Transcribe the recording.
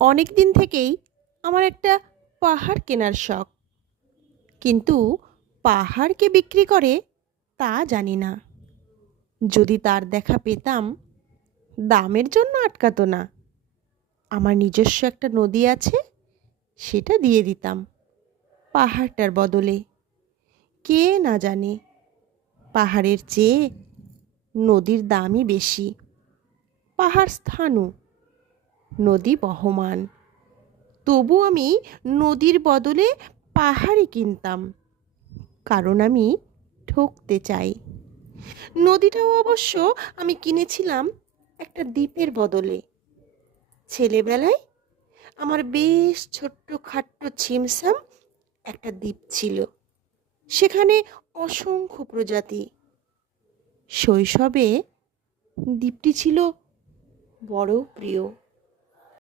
অনেক দিন থেকেই আমার একটা পাহাড় কেনার শখ, কিন্তু পাহাড় কে বিক্রি করে তা জানি না। যদি তার দেখা পেতাম, দামের জন্য আটকাতো না। আমার নিজস্ব একটা নদী আছে, সেটা দিয়ে দিতাম পাহাড়টার বদলে। কে না জানে পাহাড়ের চেয়ে নদীর দামই বেশি। পাহাড় স্থাণু, নদী বহমান, তবু আমি নদীর বদলে পাহাড়ই কিনতাম, কারণ আমি ঠকতে চাই। নদীটাও অবশ্য আমি কিনেছিলাম একটা দ্বীপের বদলে। ছেলেবেলায় আমার বেশ ছোট্ট খাট্ট ছিমছাম একটা দ্বীপ ছিল, সেখানে অসংখ্য প্রজাতি। শৈশবে দ্বীপটি ছিল বড় প্রিয়।